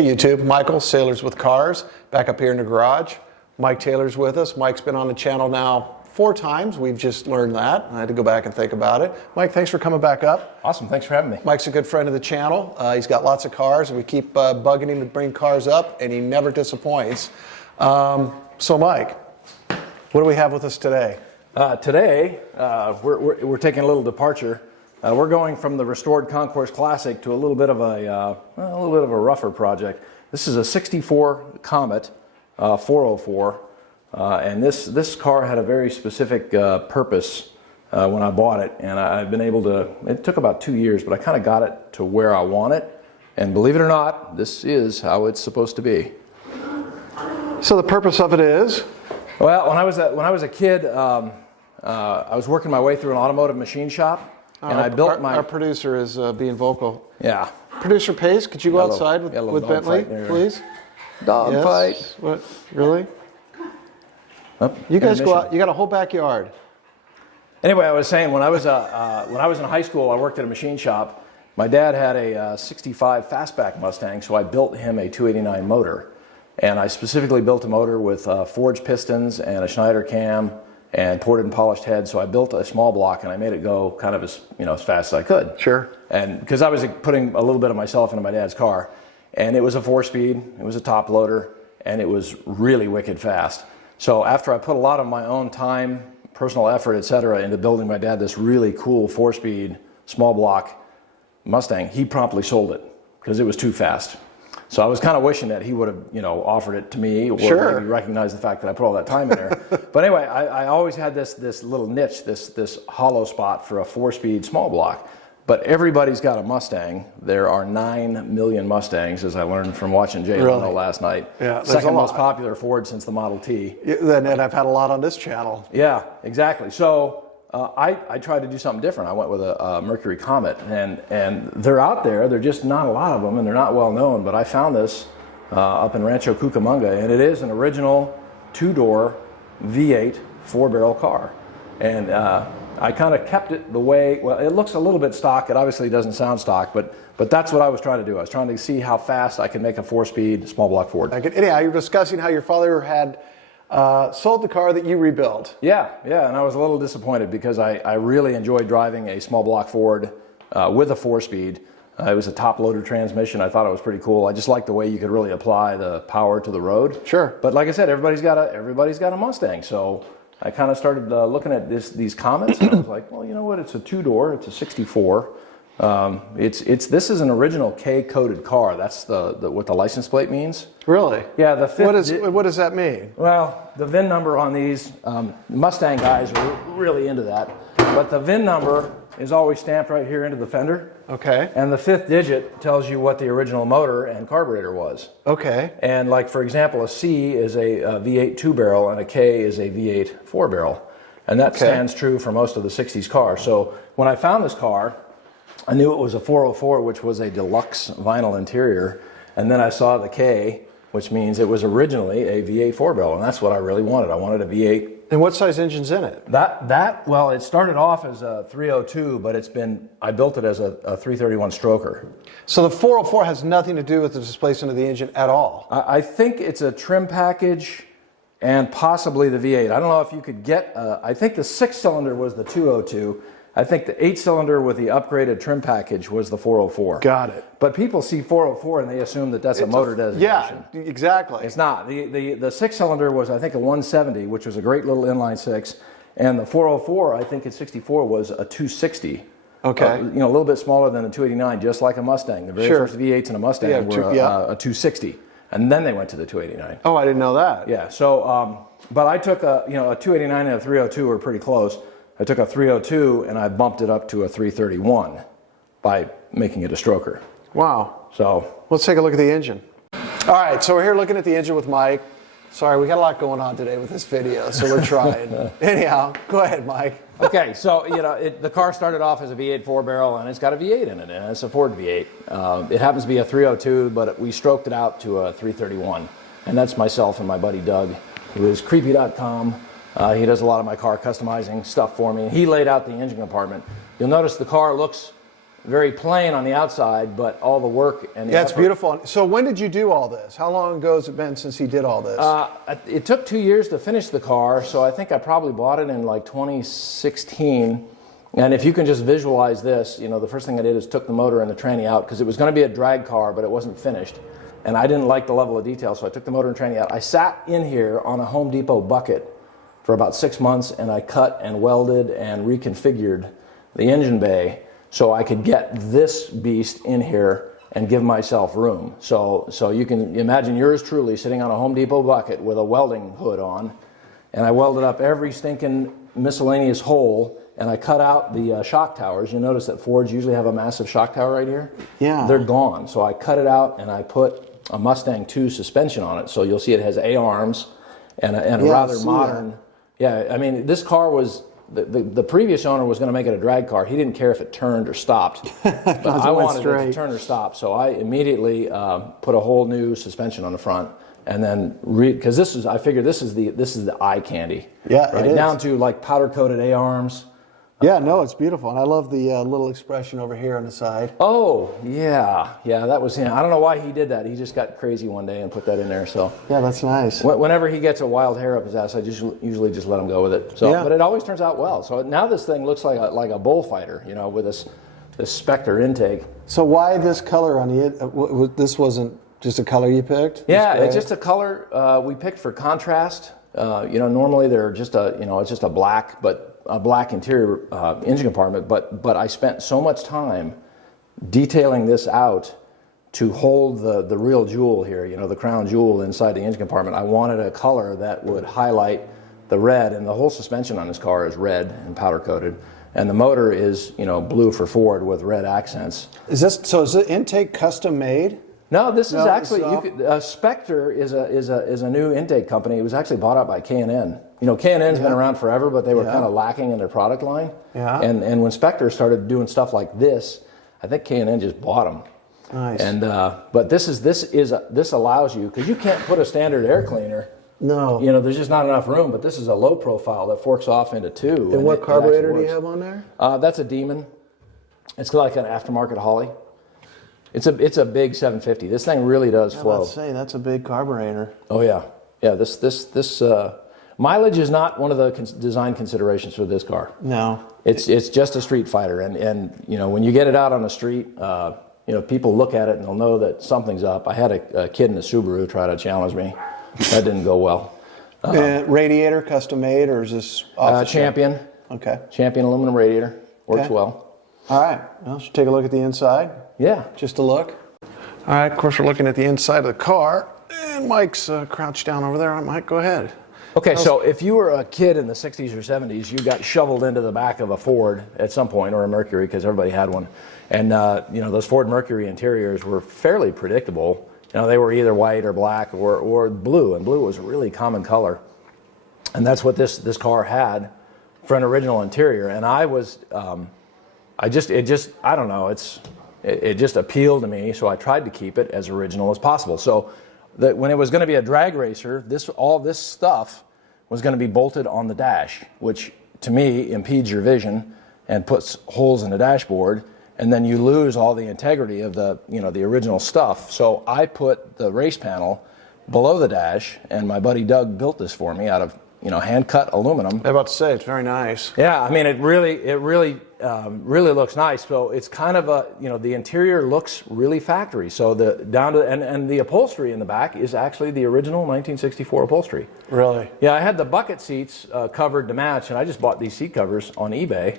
Hey YouTube, Michael, Sailors with Cars, back up here in the garage. Mike Taylor's with us. Mike's been on the channel now 4 times. We've just learned that. I had to go back and think about it. Mike, thanks for coming back up. Awesome, thanks for having me. Mike's a good friend of the channel. He's got lots of cars, and we keep bugging him to bring cars up, and he never disappoints. So Mike, what do we have with us today? Today, we're taking a little departure. We're going from the restored Concourse Classic to a little bit of a rougher project. This is a +64 Comet 404, and this car had a very specific purpose when I bought it, and I've been able to. It took about 2 years, but I kind of got it to where I want it, and believe it or not, this is how it's supposed to be. So the purpose of it is? Well, when I was a kid, I was working my way through an automotive machine shop. And I built our producer is being vocal. Yeah. Producer Pace, could you go outside with Bentley, please? Dog yes. fight. What? Really? Oh, you guys go out. You got a whole backyard. Anyway, I was saying when I was in high school, I worked at a machine shop. My dad had a '65 fastback Mustang, so I built him a 289 motor, and I specifically built a motor with forged pistons and a Schneider cam and ported and polished head. So I built a small block and I made it go kind of as fast as I could. Sure. And because I was putting a little bit of myself into my dad's car, and it was a 4-speed, it was a top loader, and it was really wicked fast. So after I put a lot of my own time, personal effort, etc., into building my dad this really cool 4-speed small block Mustang, he promptly sold it because it was too fast. So I was kind of wishing that he would have, offered it to me, or maybe recognized the fact that I put all that time in there. But anyway, I always had this little niche, this hollow spot for a 4-speed small block. But everybody's got a Mustang. There are 9 million Mustangs, as I learned from watching Jay Leno last night. Yeah, second most popular Ford since the Model T. And I've had a lot on this channel. Yeah, exactly. So I tried to do something different. I went with a Mercury Comet, and they're out there. They're just not a lot of them, and they're not well known. But I found this up in Rancho Cucamonga, and it is an original 2-door V8 4-barrel car. And I kind of kept it the way. Well, it looks a little bit stock. It obviously doesn't sound stock, but that's what I was trying to do. I was trying to see how fast I could make a 4-speed small block Ford. Anyhow, you're discussing how your father had sold the car that you rebuilt. Yeah, and I was a little disappointed because I really enjoyed driving a small block Ford with a 4-speed. It was a top loader transmission. I thought it was pretty cool. I just liked the way you could really apply the power to the road. Sure. But like I said, everybody's got a Mustang. So I kind of started looking at these Comets, and I was like, well, you know what? It's a 2-door. It's a '64. This is an original K-coded car. That's what the license plate means. Really? Yeah. The fifth. What does that mean? Well, the VIN number on these Mustang guys are really into that. But the VIN number is always stamped right here into the fender. Okay. And the 5th digit tells you what the original motor and carburetor was. Okay. And like, for example, a C is a V8 2-barrel and a K is a V8 4-barrel. And that stands true for most of the 60s cars. So when I found this car, I knew it was a 404, which was a deluxe vinyl interior. And then I saw the K, which means it was originally a V8 4-barrel. And that's what I really wanted. I wanted a V8. And what size engine's in it? Well, it started off as a 302, but I built it as a 331 stroker. So the 404 has nothing to do with the displacement of the engine at all? I think it's a trim package and possibly the V8. I don't know if you could get, I think the 6-cylinder was the 202. I think the 8-cylinder with the upgraded trim package was the 404. Got it. But people see 404 and they assume that that's a motor designation. Yeah, exactly. It's not. The 6-cylinder was, I think, a 170, which was a great little inline 6. And the 404, I think in '64, was a 260. Okay. A little bit smaller than a 289, just like a Mustang. The very first V8s in a Mustang were a 260. And then they went to the 289. Oh, I didn't know that. Yeah. So, but I took a 289 and a 302 were pretty close. I took a 302 and I bumped it up to a 331 by making it a stroker. Wow. So let's take a look at the engine. All right, so we're here looking at the engine with Mike. Sorry, we got a lot going on today with this video, so we're trying. Anyhow, go ahead, Mike. Okay, so the car started off as a V8 4-barrel, and it's got a V8 in it, and it's a Ford V8. It happens to be a 302, but we stroked it out to a 331, and that's myself and my buddy Doug, who is creepy.com. He does a lot of my car customizing stuff for me. He laid out the engine compartment. You'll notice the car looks very plain on the outside, but all the work and the Yeah, it's effort. beautiful. So when did you do all this? How long ago has it been since he did all this? It took 2 years to finish the car, so I think I probably bought it in like 2016. And if you can just visualize this, the first thing I did is took the motor and the tranny out because it was going to be a drag car, but it wasn't finished. And I didn't like the level of detail, so I took the motor and tranny out. I sat in here on a Home Depot bucket for about 6 months, and I cut and welded and reconfigured the engine bay so I could get this beast in here and give myself room. So you can imagine yours truly sitting on a Home Depot bucket with a welding hood on, and I welded up every stinking miscellaneous hole, and I cut out the shock towers. You notice that Fords usually have a massive shock tower right here? Yeah. They're gone. So I cut it out, and I put a Mustang 2 suspension on it. So you'll see it has A-arms and a rather modern... Yeah, I mean, this car was... The previous owner was going to make it a drag car. He didn't care if it turned or stopped. But I wanted it to turn or stop. So I immediately put a whole new suspension on the front. And then, because I figured this is the eye candy. Yeah, right? it is. Down to like powder-coated A-arms. Yeah, no, it's beautiful. And I love the little expression over here on the side. Oh, yeah, that was him. I don't know why he did that. He just got crazy one day and put that in there. So yeah, that's nice. Whenever he gets a wild hair up his ass, I usually just let him go with it. So, yeah. But it always turns out well. So now this thing looks like a bullfighter, with this Spectre intake. So why this color on the? This wasn't just a color you picked? Yeah, it's just a color we picked for contrast. Normally they're just it's just a black interior engine compartment, but I spent so much time detailing this out to hold the real jewel here, the crown jewel inside the engine compartment. I wanted a color that would highlight the red, and the whole suspension on this car is red and powder coated, and the motor is blue for Ford with red accents. Is the intake custom made? No, this is actually Spectre is a new intake company. It was actually bought out by K&N. K&N's been around forever, but they were kind of lacking in their product line. Yeah. And when Spectre started doing stuff like this, I think K&N just bought them. Nice. And but this allows you, because you can't put a standard air cleaner. No. There's just not enough room. But this is a low profile that forks off into two. And what carburetor do you have on there? That's a Demon. It's like an aftermarket Holly. It's a big 750. This thing really does flow. Let's say that's a big carburetor. Oh yeah. This mileage is not one of the design considerations for this car. No. It's just a street fighter, and when you get it out on the street, people look at it and they'll know that something's up. I had a kid in a Subaru try to challenge me. That didn't go well. Radiator custom made, or is this off the Champion? shelf? Okay. Champion aluminum radiator works well. All right. Well, should take a look at the inside. Yeah. Just a look. All right, of course, we're looking at the inside of the car, and Mike's crouched down over there. Mike, go ahead. Okay, so if you were a kid in the 60s or 70s, you got shoveled into the back of a Ford at some point, or a Mercury, because everybody had one. And, those Ford Mercury interiors were fairly predictable. They were either white or black or blue, and blue was a really common color. And that's what this car had for an original interior. And I was, I don't know, it just appealed to me, so I tried to keep it as original as possible. So that when it was going to be a drag racer, all this stuff was going to be bolted on the dash, which to me impedes your vision and puts holes in the dashboard, and then you lose all the integrity of the original stuff. So I put the race panel below the dash, and my buddy Doug built this for me out of hand cut aluminum. I was about to say, it's very nice. Yeah, I mean it really looks nice. So it's kind of the interior looks really factory. So and the upholstery in the back is actually the original 1964 upholstery. Really? Yeah, I had the bucket seats covered to match, and I just bought these seat covers on eBay.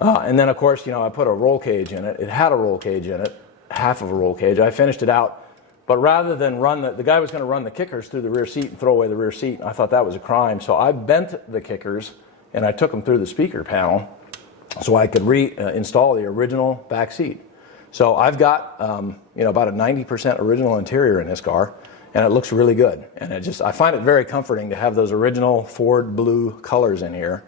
And then of course I put a roll cage in it. It had a roll cage in it, half of a roll cage. I finished it out. But rather than the guy was going to run the kickers through the rear seat and throw away the rear seat. I thought that was a crime. So I bent the kickers and I took them through the speaker panel so I could reinstall the original back seat. So I've got about a 90% original interior in this car, and it looks really good. And I find it very comforting to have those original Ford blue colors in here.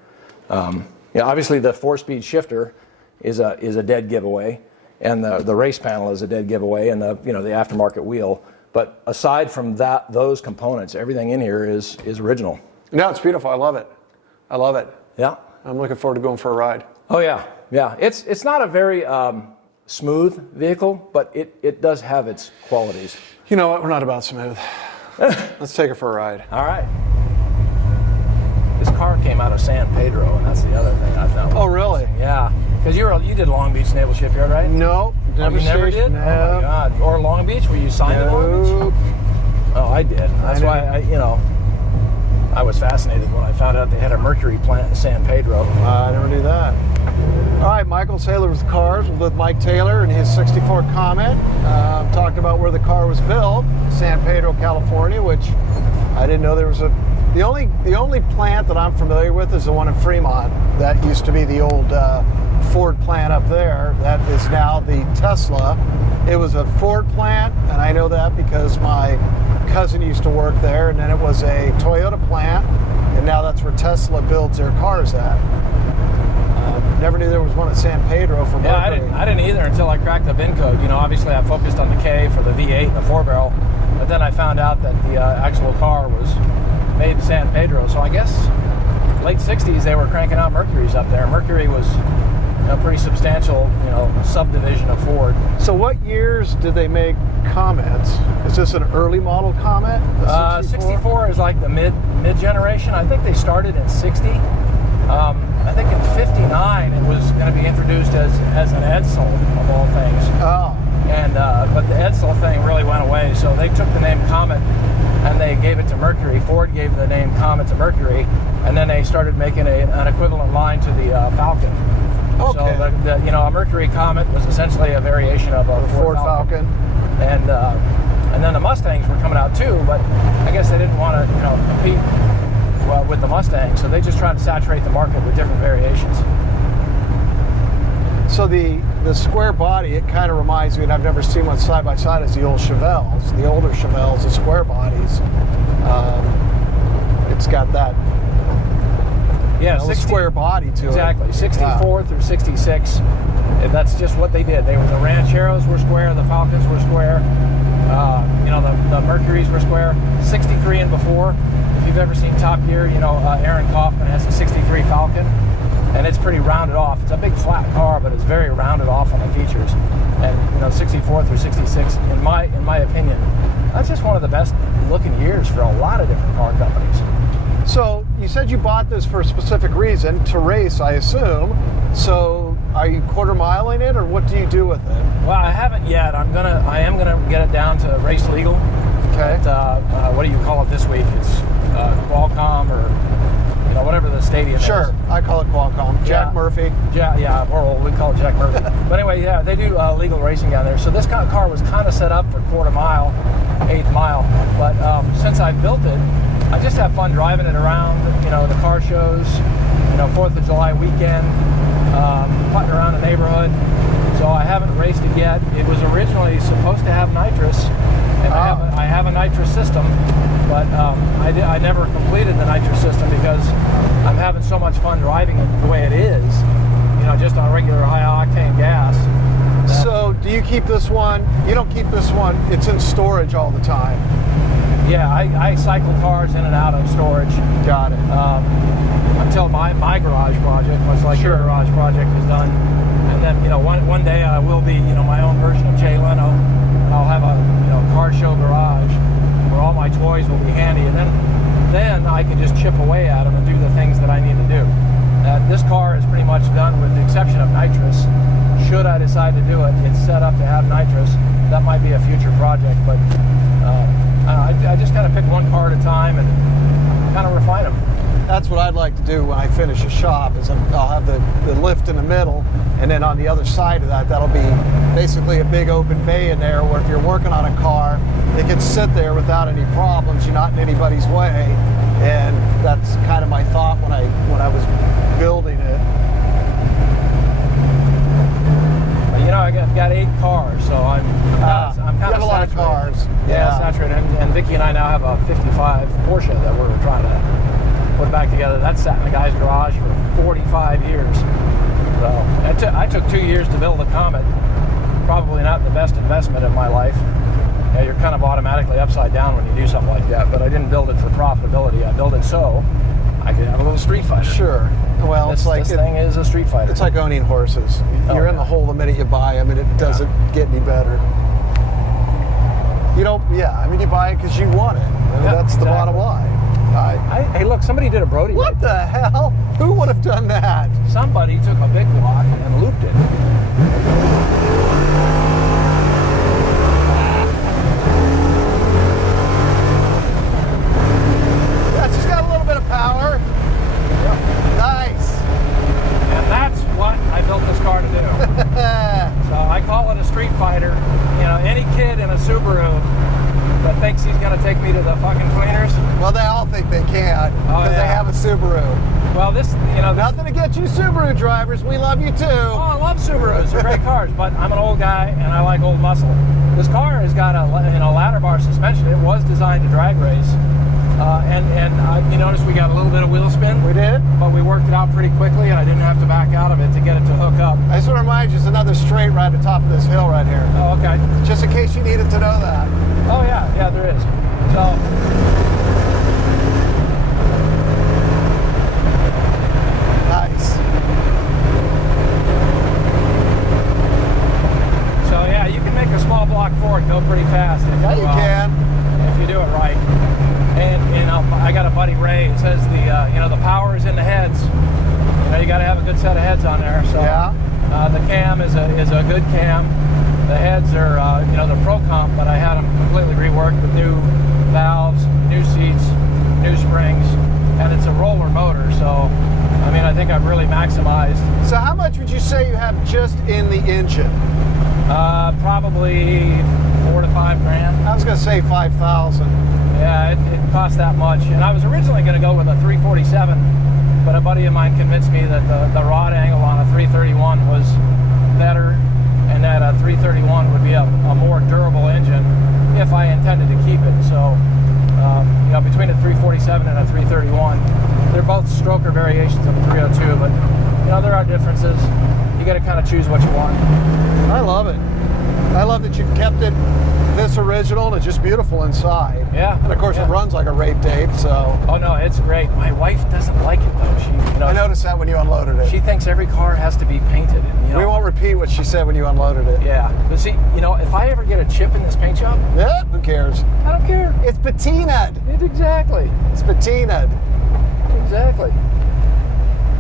Obviously the 4-speed shifter is a dead giveaway. And the race panel is a dead giveaway, and the aftermarket wheel. But aside from those components, everything in here is original. No, it's beautiful. I love it. I love it. Yeah. I'm looking forward to going for a ride. Oh yeah. It's not a very smooth vehicle, but it does have its qualities. You know what? We're not about smooth. Let's take it for a ride. All right. This car came out of San Pedro, and that's the other thing I found. Oh, really? Yeah. Because you did Long Beach Naval Shipyard, right? No. Oh, you never did? No. Oh my God. Or Long Beach? Were you signed at Long Beach? Oh, I did. That's why I was fascinated when I found out they had a Mercury plant in San Pedro. I never knew that. All right, Michael, Sailor with Cars, with Mike Taylor and his 64 Comet. Talking about where the car was built, San Pedro, California, which I didn't know there was the only plant that I'm familiar with is the one in Fremont. That used to be the old Ford plant up there. That is now the Tesla. It was a Ford plant, and I know that because my cousin used to work there, and then it was a Toyota plant, and now that's where Tesla builds their cars at. Never knew there was one at San Pedro for Mercury. Yeah, I didn't either until I cracked the VIN code. Obviously I focused on the K for the V8 and the 4-barrel, but then I found out that the actual car was made in San Pedro. So I guess late 60s they were cranking out Mercuries up there. Mercury was a pretty substantial, subdivision of Ford. So what years did they make Comets? Is this an early model Comet? 64 is like the mid generation. I think they started in 60. I think in 59 it was going to be introduced as an Edsel of all things. Oh. And but the Edsel thing really went away, so they took the name Comet and they gave it to Mercury. Ford gave the name Comet to Mercury, and then they started making an equivalent line to the Falcon. Okay. So a Mercury Comet was essentially a variation of a Ford Falcon. And then the Mustangs were coming out too, but I guess they didn't want to compete with the Mustang, so they just tried to saturate the market with different variations. So the square body, it kind of reminds me, and I've never seen one side by side, as the old Chevelles, the older Chevelles, the square bodies. It's got that square body to it. Exactly, 64 through 66. That's just what they did. The Rancheros were square, the Falcons were square, the Mercuries were square. 63 and before. If you've ever seen Top Gear, Aaron Kaufman has a 63 Falcon, and it's pretty rounded off. It's a big flat car, but it's very rounded off on the features. And 64 through 66, in my opinion, that's just one of the best looking years for a lot of different car companies. So you said you bought this for a specific reason, to race, I assume. So are you quarter miling it, or what do you do with it? Well, I haven't yet. I am gonna get it down to race legal. Okay. At, what do you call it this week? It's Qualcomm, or whatever the stadium is. Sure, I call it Qualcomm. Jack Murphy. We call it Jack Murphy. But anyway, yeah, they do legal racing down there. So this car was kind of set up for quarter mile, 8th mile. But since I built it, I just have fun driving it around, the car shows, 4th of July weekend, putting around the neighborhood. So I haven't raced it yet. It was originally supposed to have nitrous, and I have a nitrous system, but I never completed the nitrous system because I'm having so much fun driving it the way it is, just on regular high-octane gas. So do you keep this one? You don't keep this one. It's in storage all the time. Yeah, I cycle cars in and out of storage. Got it. Until my garage project, much like your garage project, is done. And then, one day I will be, my own version of Jay Leno, and I'll have a, car show garage where all my toys will be handy, and then I can just chip away at them and do the things that I need to do. This car is pretty much done, with the exception of nitrous. Should I decide to do it, it's set up to have nitrous. That might be a future project, but I just kind of pick one car at a time and kind of refine them. That's what I'd like to do when I finish a shop, is I'll have the lift in the middle, and then on the other side of that, that'll be basically a big open bay in there where if you're working on a car, it can sit there without any problems. You're not in anybody's way, and that's kind of my thought when I was building it. I've got 8 cars, so I'm kind of a lot of cars. Yeah, saturated. And Vicki and I now have a 55 Porsche that we're trying to put back together. That's sat in the guy's garage for 45 years. So I took 2 years to build a Comet. Probably not the best investment of my life. Yeah, you're kind of automatically upside down when you do something like that. But I didn't build it for profitability. I built it so I could have a little Street Fighter. Sure. Well, This thing is a Street Fighter. It's like owning horses. You're in the hole the minute you buy them, and it doesn't get any better. You don't, I mean, you buy it because you want it. I mean, that's the bottom line. Hey, look, somebody did a Brody. What the hell? Who would have done that? Somebody took a big block and looped it. That's just got a little bit of power. Yep. Nice. And that's what I built this car to do. So I call it a Street Fighter. You know, any kid in a Subaru that thinks he's going to take me to the fucking cleaners. Well, they all think they can because they have a Subaru. Well, nothing against you Subaru drivers. We love you too. Oh, I love Subarus. They're great cars, but I'm an old guy and I like old muscle. This car has got a ladder bar suspension. It was designed to drag race. You notice we got a little bit of wheel spin. We did. But we worked it out pretty quickly, and I didn't have to back out of it to get it to hook up. I just want to remind you, there's another straight right at the top of this hill right here. Oh, okay. Just in case you needed to know that. Oh, yeah, there is. Nice. So, yeah, you can make a small block Ford go pretty fast. Yeah, you can. If you do it right. And I got a buddy, Ray. It says the power is in the heads. You got to have a good set of heads on there. So the cam is a good cam. The heads are they're Pro Comp, but I had them completely reworked with new valves, new seats, new springs, and it's a roller motor. So I mean, I think I've really maximized. So how much would you say you have just in the engine? Probably $4,000 to $5,000. I was going to say 5,000. Yeah, it cost that much. And I was originally going to go with a 347, but a buddy of mine convinced me that the rod angle on a 331 was better, and that a 331 would be a more durable engine if I intended to keep it. So, between a 347 and a 331, they're both stroker variations of a 302, but there are differences. You got to kind of choose what you want. I love it. I love that you've kept it this original, and it's just beautiful inside. Yeah. And of course, it runs like a rape tape, so. Oh no, it's great. My wife doesn't like it though. She, I noticed that when you unloaded it. She thinks every car has to be painted. And, we won't repeat what she said when you unloaded it. Yeah. But see, if I ever get a chip in this paint job, who cares? I don't care. It's patinaed. Exactly. It's patinaed. Exactly.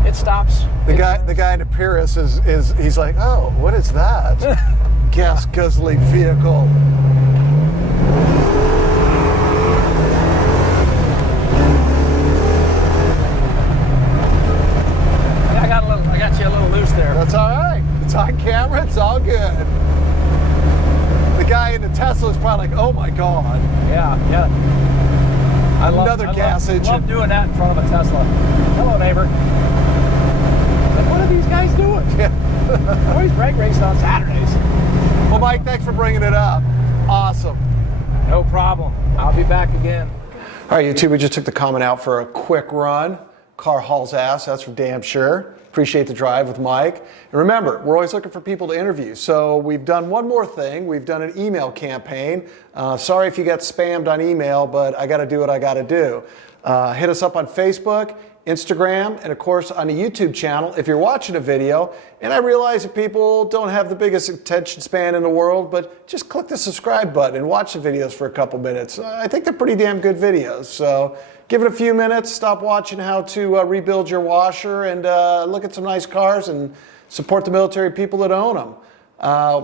It stops. The guy in the Pyrrhus he's like, oh, what is that? Gas guzzling vehicle. I got you a little loose there. That's all right. It's on camera. It's all good. The guy in the Tesla is probably like, oh my God. Yeah. I love doing that in front of a Tesla. Hello, neighbor. Like, what are these guys doing? Yeah. Always drag racing on Saturdays. Well, Mike, thanks for bringing it up. Awesome. No problem. I'll be back again. All right, YouTube, we just took the Comet out for a quick run. Car hauls ass, that's for damn sure. Appreciate the drive with Mike. And remember, we're always looking for people to interview. So we've done one more thing. We've done an email campaign. Sorry if you got spammed on email, but I got to do what I got to do. Hit us up on Facebook, Instagram, and of course on the YouTube channel if you're watching a video. And I realize that people don't have the biggest attention span in the world, but just click the subscribe button and watch the videos for a couple minutes. I think they're pretty damn good videos. So give it a few minutes, stop watching how to rebuild your washer, and look at some nice cars and support the military people that own them.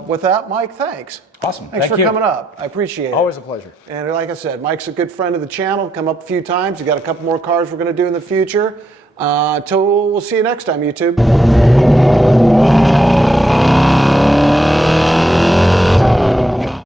With that, Mike, thanks. Awesome. Thanks for coming up. I appreciate it. Always a pleasure. And like I said, Mike's a good friend of the channel. Come up a few times. You got a couple more cars we're going to do in the future. Till we'll see you next time, YouTube.